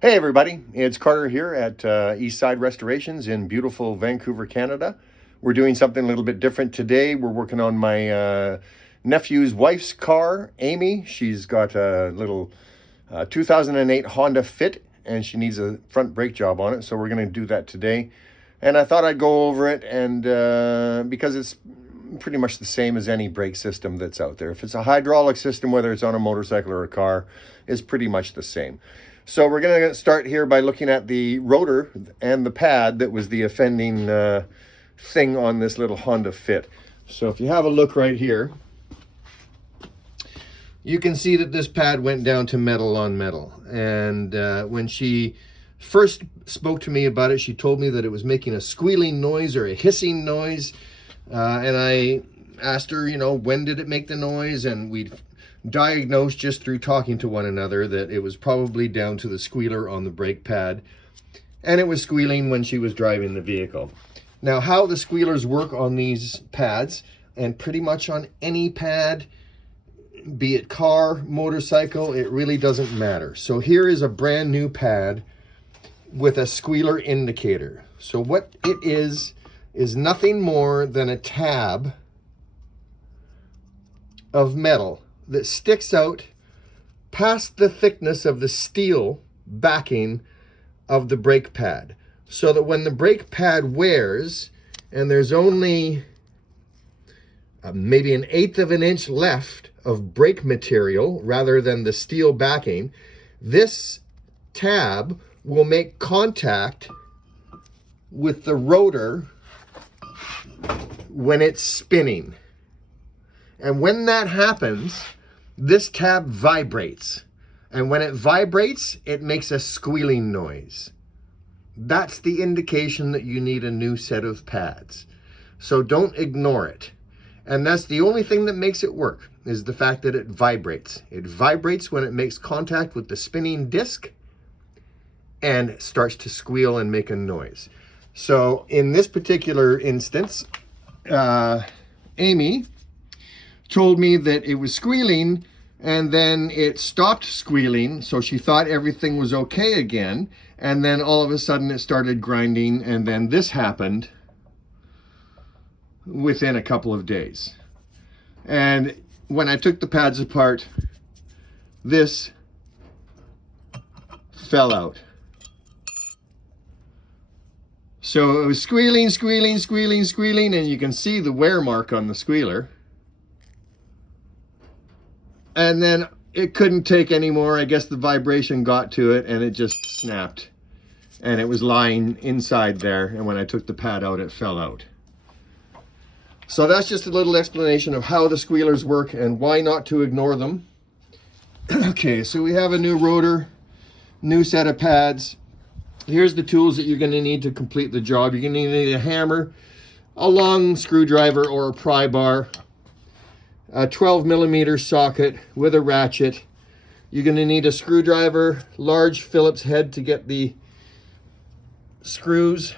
Hey everybody, it's Carter here at Eastside Restorations in beautiful Vancouver, Canada. We're doing something a little bit different today. We're working on my nephew's wife's car, Amy. She's got a little 2008 Honda Fit and she needs a front brake job on it, so we're going to do that today. And I thought I'd go over it and because it's pretty much the same as any brake system that's out there. If it's a hydraulic system, whether it's on a motorcycle or a car, is pretty much the same. So we're going to start here by looking at the rotor and the pad that was the offending thing on this little Honda Fit. So if you have a look right here, you can see that this pad went down to metal on metal. And when she first spoke to me about it, she told me that it was making a squealing noise or a hissing noise. And I asked her, when did it make the noise? And we diagnosed just through talking to one another that it was probably down to the squealer on the brake pad. And it was squealing when she was driving the vehicle. Now, how the squealers work on these pads, and pretty much on any pad, be it car, motorcycle, it really doesn't matter. So here is a brand new pad with a squealer indicator. So what it is nothing more than a tab of metal that sticks out past the thickness of the steel backing of the brake pad, so that when the brake pad wears and there's only maybe 1/8 of an inch left of brake material rather than the steel backing, this tab will make contact with the rotor when it's spinning. And when that happens, this tab vibrates. And when it vibrates, it makes a squealing noise. That's the indication that you need a new set of pads. So don't ignore it. And that's the only thing that makes it work, is the fact that it vibrates. It vibrates when it makes contact with the spinning disc and starts to squeal and make a noise. So in this particular instance, Amy told me that it was squealing and then it stopped squealing, so she thought everything was okay again, and then all of a sudden it started grinding, and then this happened within a couple of days. And when I took the pads apart, this fell out. So it was squealing, squealing, squealing, squealing, and you can see the wear mark on the squealer. And then it couldn't take anymore. I guess the vibration got to it and it just snapped. And it was lying inside there, and when I took the pad out, it fell out. So that's just a little explanation of how the squealers work and why not to ignore them. Okay, so we have a new rotor, new set of pads. Here's the tools that you're going to need to complete the job. You're going to need a hammer, a long screwdriver or a pry bar, a 12mm socket with a ratchet. You're going to need a screwdriver, large Phillips head to get the screws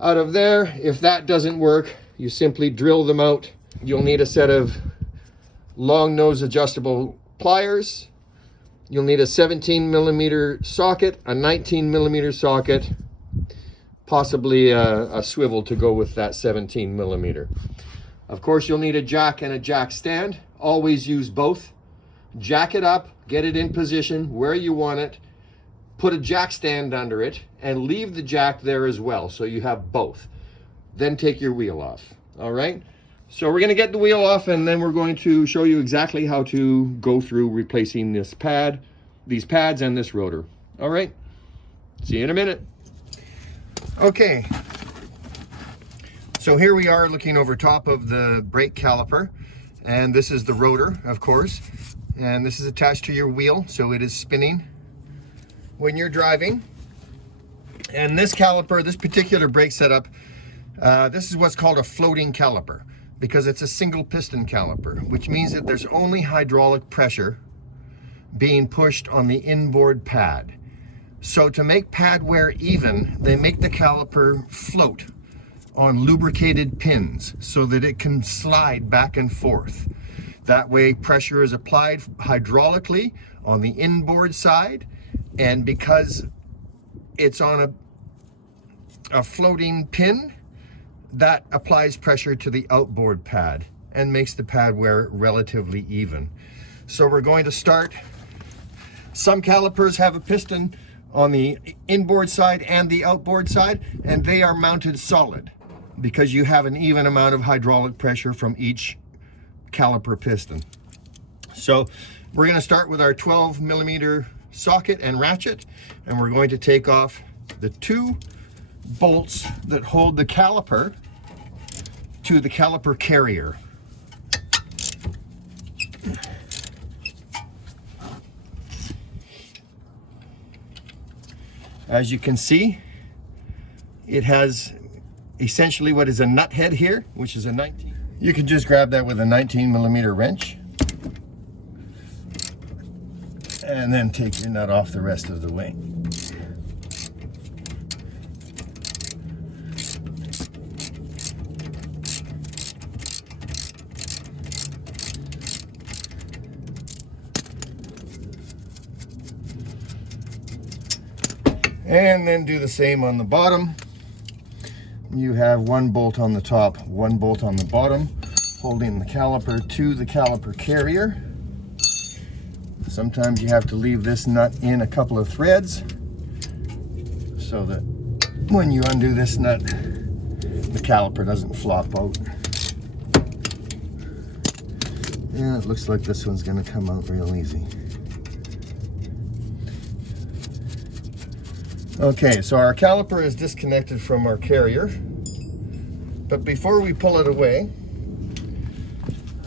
out of there. If that doesn't work, you simply drill them out. You'll need a set of long nose adjustable pliers. You'll need a 17mm socket, a 19mm socket, possibly a swivel to go with that 17mm. Of course, you'll need a jack and a jack stand. Always use both. Jack it up, get it in position where you want it, put a jack stand under it, and leave the jack there as well, so you have both. Then take your wheel off, all right? So we're gonna get the wheel off, and then we're going to show you exactly how to go through replacing this pad, these pads, and this rotor. All right, see you in a minute. Okay, so here we are looking over top of the brake caliper, and this is the rotor, of course, and this is attached to your wheel, so it is spinning when you're driving. And this caliper, this particular brake setup, this is what's called a floating caliper, because it's a single piston caliper, which means that there's only hydraulic pressure being pushed on the inboard pad. So to make pad wear even, they make the caliper float on lubricated pins so that it can slide back and forth. That way pressure is applied hydraulically on the inboard side, And because it's on a floating pin, that applies pressure to the outboard pad and makes the pad wear relatively even. So we're going to start. Some calipers have a piston on the inboard side and the outboard side, and they are mounted solid because you have an even amount of hydraulic pressure from each caliper piston. So we're going to start with our 12 millimeter socket and ratchet, and we're going to take off the 2 bolts that hold the caliper to the caliper carrier. As you can see, it has essentially what is a nut head here, which is a 19. You can just grab that with a 19 millimeter wrench and then take your nut off the rest of the way. And then do the same on the bottom. You have 1 bolt on the top, 1 bolt on the bottom, holding the caliper to the caliper carrier. Sometimes you have to leave this nut in a couple of threads so that when you undo this nut, the caliper doesn't flop out. Yeah, it looks like this one's going to come out real easy. Okay, so our caliper is disconnected from our carrier, but before we pull it away,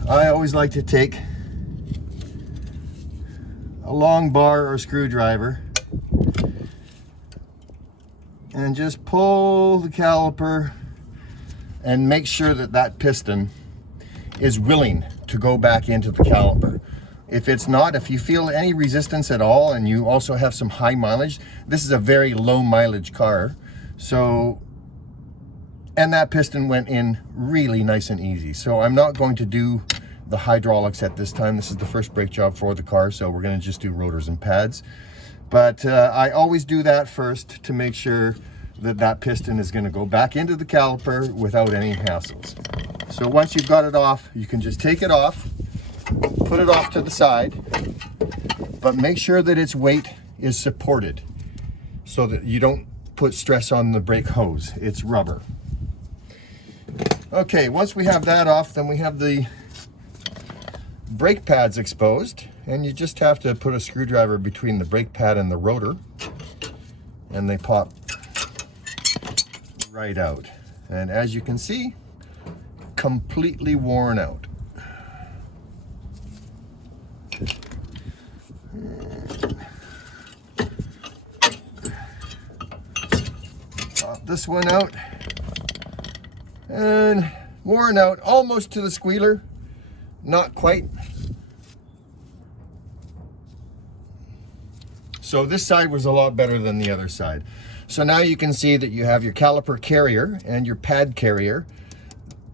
I always like to take a long bar or screwdriver and just pull the caliper and make sure that that piston is willing to go back into the caliper. If it's not, if you feel any resistance at all and you also have some high mileage, this is a very low mileage car. So, and that piston went in really nice and easy. So I'm not going to do the hydraulics at this time. This is the first brake job for the car, so we're going to just do rotors and pads. But I always do that first to make sure that that piston is going to go back into the caliper without any hassles. So once you've got it off, you can just take it off, put it off to the side, but make sure that its weight is supported so that you don't put stress on the brake hose. It's rubber. Okay, once we have that off, then we have the brake pads exposed, and you just have to put a screwdriver between the brake pad and the rotor, and they pop right out. And as you can see, completely worn out. Pop this one out, and worn out almost to the squealer, not quite. So this side was a lot better than the other side. So now you can see that you have your caliper carrier, and your pad carrier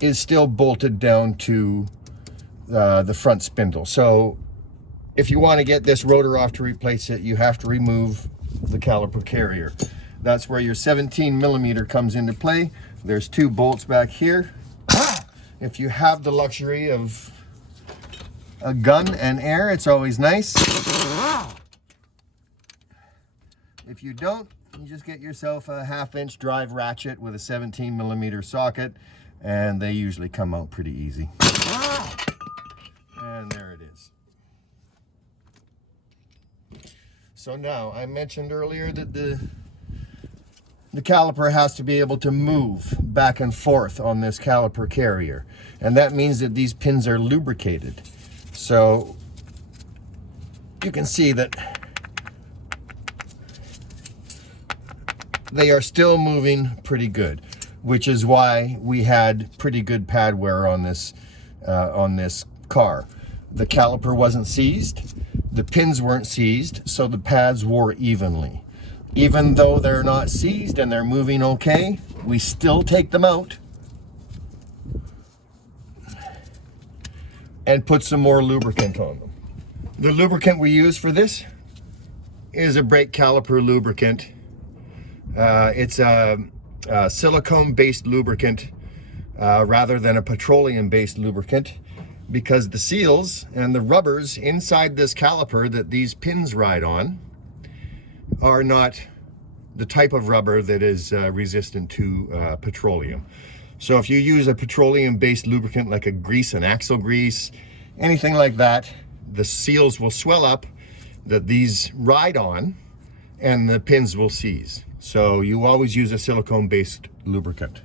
is still bolted down to the front spindle. So if you want to get this rotor off to replace it, you have to remove the caliper carrier. That's where your 17 millimeter comes into play. There's 2 bolts back here. If you have the luxury of a gun and air, it's always nice. If you don't, you just get yourself a 1/2-inch drive ratchet with a 17 millimeter socket, and they usually come out pretty easy. And there it is. So now, I mentioned earlier that the caliper has to be able to move back and forth on this caliper carrier, and that means that these pins are lubricated. So you can see that they are still moving pretty good, which is why we had pretty good pad wear on this car. The caliper wasn't seized, the pins weren't seized, so the pads wore evenly. Even though they're not seized and they're moving okay, we still take them out and put some more lubricant on them. The lubricant we use for this is a brake caliper lubricant. It's a silicone-based lubricant rather than a petroleum-based lubricant, because the seals and the rubbers inside this caliper that these pins ride on are not the type of rubber that is resistant to petroleum. So if you use a petroleum-based lubricant like a grease, an axle grease, anything like that, the seals will swell up that these ride on and the pins will seize. So you always use a silicone-based lubricant.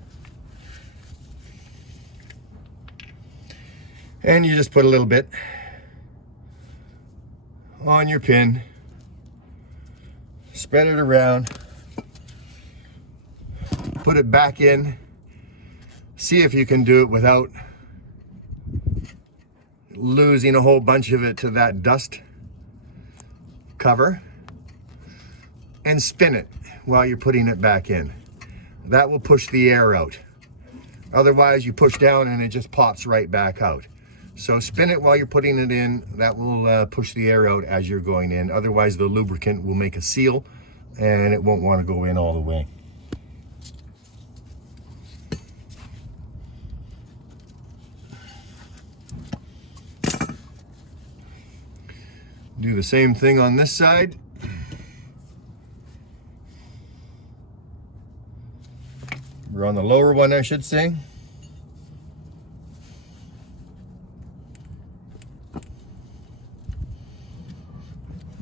And you just put a little bit on your pin, spread it around, put it back in. See if you can do it without losing a whole bunch of it to that dust cover, and spin it while you're putting it back in. That will push the air out. Otherwise you push down and it just pops right back out. So spin it while you're putting it in. That will push the air out as you're going in. Otherwise the lubricant will make a seal and it won't want to go in all the way. Do the same thing on this side. We're on the lower one, I should say.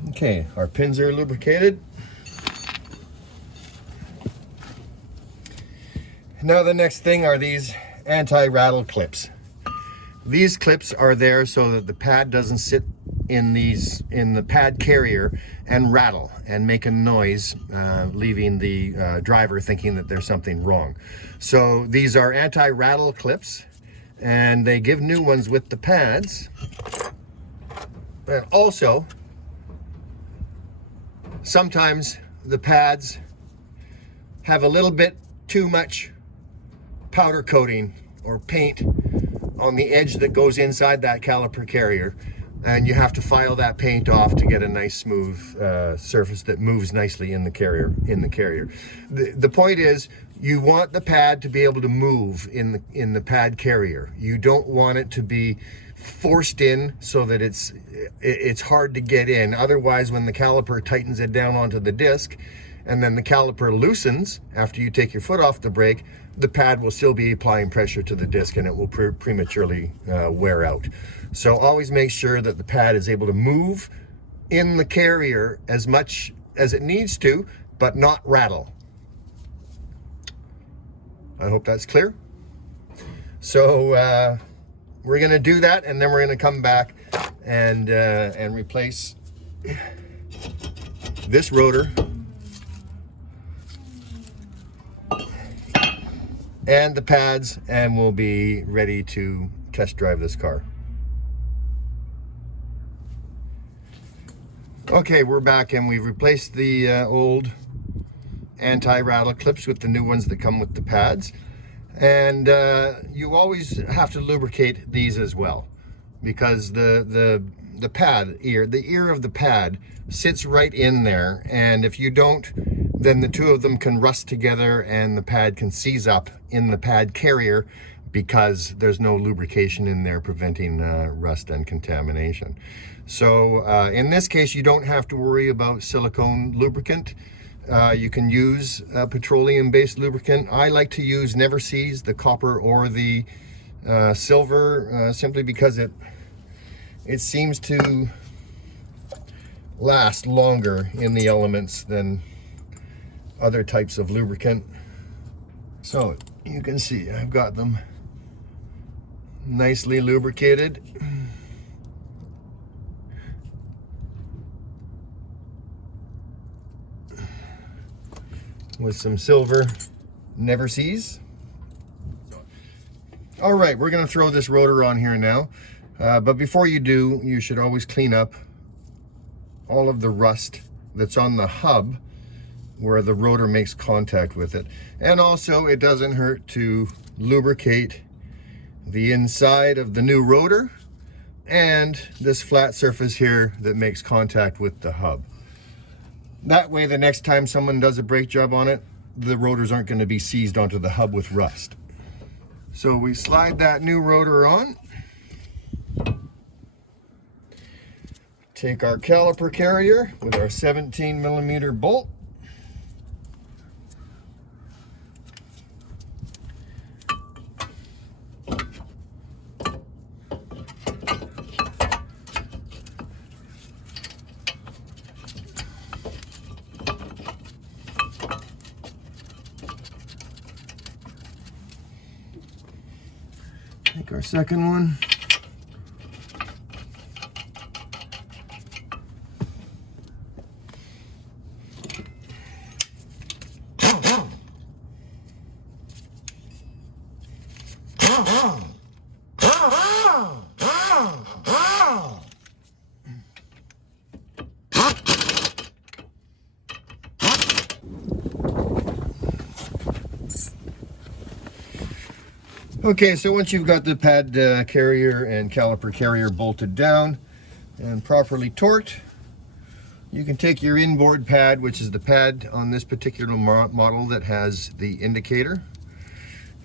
Okay, our pins are lubricated. Now the next thing are these anti-rattle clips. These clips are there so that the pad doesn't sit in the pad carrier and rattle and make a noise, leaving the driver thinking that there's something wrong. So these are anti-rattle clips, and they give new ones with the pads. And also, sometimes the pads have a little bit too much powder coating or paint on the edge that goes inside that caliper carrier, and you have to file that paint off to get a nice smooth surface that moves nicely in the carrier. The point is, you want the pad to be able to move in the pad carrier. You don't want it to be forced in so that it's hard to get in. Otherwise, when the caliper tightens it down onto the disc and then the caliper loosens after you take your foot off the brake, the pad will still be applying pressure to the disc and it will prematurely wear out. So always make sure that the pad is able to move in the carrier as much as it needs to, but not rattle. I hope that's clear. So we're gonna do that, and then we're gonna come back and replace this rotor and the pads, and we'll be ready to test drive this car. Okay, we're back, and we've replaced the old anti-rattle clips with the new ones that come with the pads. And you always have to lubricate these as well, because the pad ear, the ear of the pad sits right in there, and if you don't, then the two of them can rust together and the pad can seize up in the pad carrier because there's no lubrication in there preventing rust and contamination. So in this case, you don't have to worry about silicone lubricant. You can use a petroleum-based lubricant. I like to use Never Seize, the copper or the silver, simply because it seems to last longer in the elements than other types of lubricant. So you can see I've got them nicely lubricated. With some silver Never Seize. All right, we're gonna throw this rotor on here now. But before you do, you should always clean up all of the rust that's on the hub where the rotor makes contact with it. And also, it doesn't hurt to lubricate the inside of the new rotor and this flat surface here that makes contact with the hub. That way, the next time someone does a brake job on it, the rotors aren't going to be seized onto the hub with rust. So we slide that new rotor on. Take our caliper carrier with our 17mm bolt. Take our second one. Okay, so once you've got the pad carrier and caliper carrier bolted down and properly torqued, you can take your inboard pad, which is the pad on this particular model that has the indicator,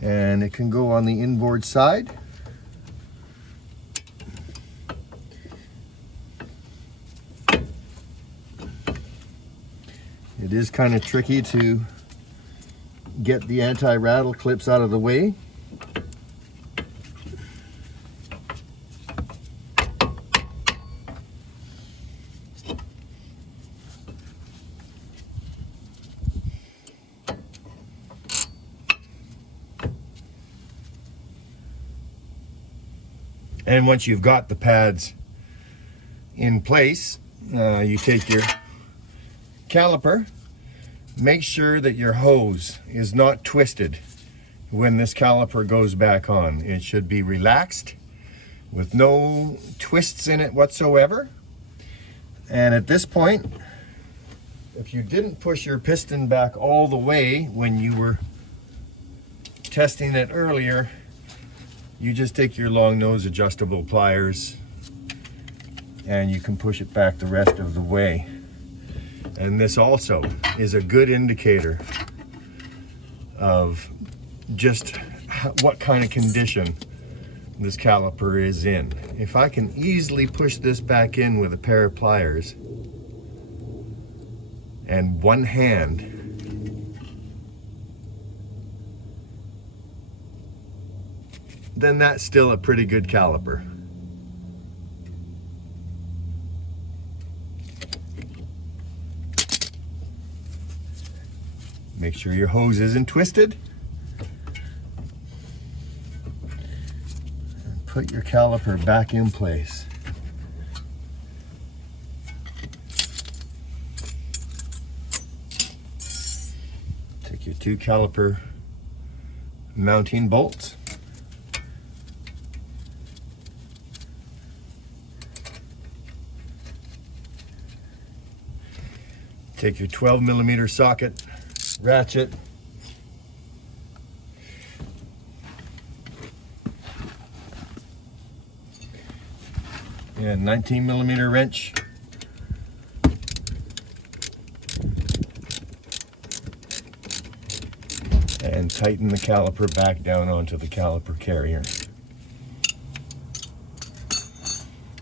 and it can go on the inboard side. It is kind of tricky to get the anti-rattle clips out of the way. And once you've got the pads in place, you take your caliper. Make sure that your hose is not twisted when this caliper goes back on. It should be relaxed with no twists in it whatsoever. And at this point, if you didn't push your piston back all the way when you were testing it earlier, you just take your long nose adjustable pliers and you can push it back the rest of the way. And this also is a good indicator of just what kind of condition this caliper is in. If I can easily push this back in with a pair of pliers and one hand, then that's still a pretty good caliper. Make sure your hose isn't twisted. And put your caliper back in place. Take your two caliper mounting bolts. Take your 12mm socket, ratchet, and 19mm wrench. And tighten the caliper back down onto the caliper carrier.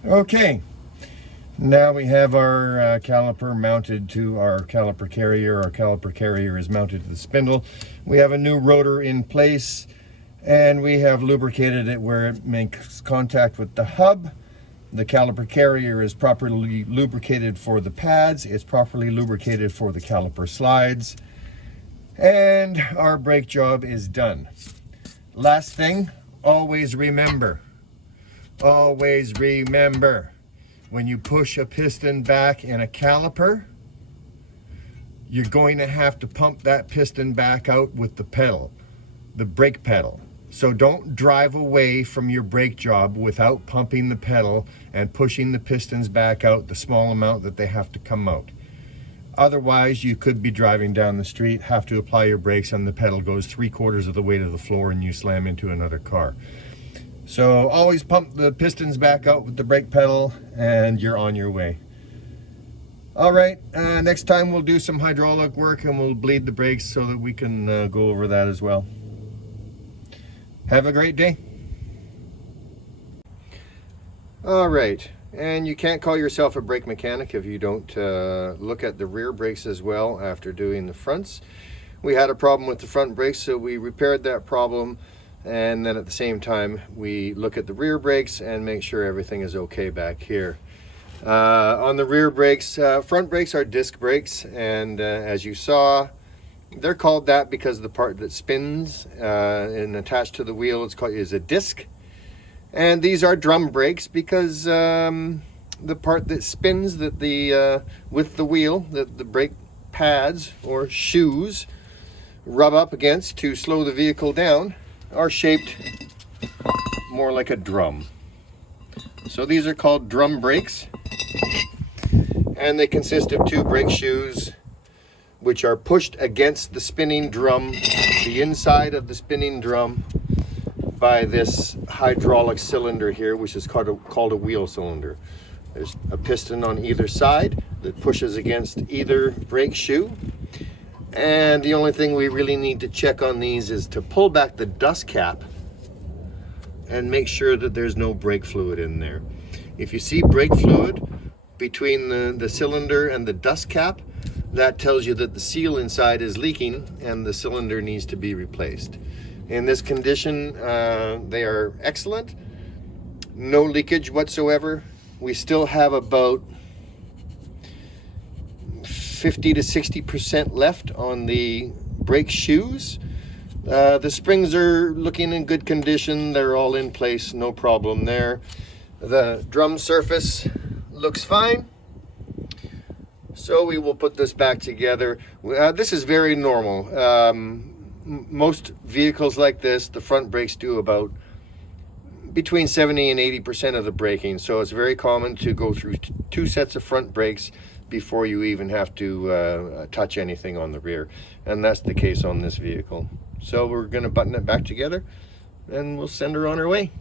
Okay. Now we have our caliper mounted to our caliper carrier. Our caliper carrier is mounted to the spindle. We have a new rotor in place, and we have lubricated it where it makes contact with the hub. The caliper carrier is properly lubricated for the pads. It's properly lubricated for the caliper slides. And our brake job is done. Last thing, always remember, when you push a piston back in a caliper, you're going to have to pump that piston back out with the pedal, the brake pedal. So don't drive away from your brake job without pumping the pedal and pushing the pistons back out the small amount that they have to come out. Otherwise, you could be driving down the street, have to apply your brakes, and the pedal goes 3/4 of the way to the floor and you slam into another car. So always pump the pistons back out with the brake pedal and you're on your way. All right, next time we'll do some hydraulic work and we'll bleed the brakes so that we can go over that as well. Have a great day. All right, and you can't call yourself a brake mechanic if you don't look at the rear brakes as well after doing the fronts. We had a problem with the front brakes, so we repaired that problem, and then at the same time we look at the rear brakes and make sure everything is okay back here. On the rear brakes, front brakes are disc brakes, and as you saw, they're called that because the part that spins and attached to the wheel is a disc. And these are drum brakes because the part that spins with the wheel, that the brake pads or shoes rub up against to slow the vehicle down, are shaped more like a drum. So these are called drum brakes, and they consist of two brake shoes which are pushed against the spinning drum, the inside of the spinning drum, by this hydraulic cylinder here, which is called a wheel cylinder. There's a piston on either side that pushes against either brake shoe. And the only thing we really need to check on these is to pull back the dust cap and make sure that there's no brake fluid in there. If you see brake fluid between the cylinder and the dust cap, that tells you that the seal inside is leaking and the cylinder needs to be replaced. In this condition, they are excellent. No leakage whatsoever. We still have about 50 to 60% left on the brake shoes. The springs are looking in good condition. They're all in place, no problem there. The drum surface looks fine. So we will put this back together. This is very normal. Most vehicles like this, the front brakes do about between 70 and 80% of the braking. So it's very common to go through two sets of front brakes before you even have to touch anything on the rear. And that's the case on this vehicle. So we're going to button it back together and we'll send her on her way.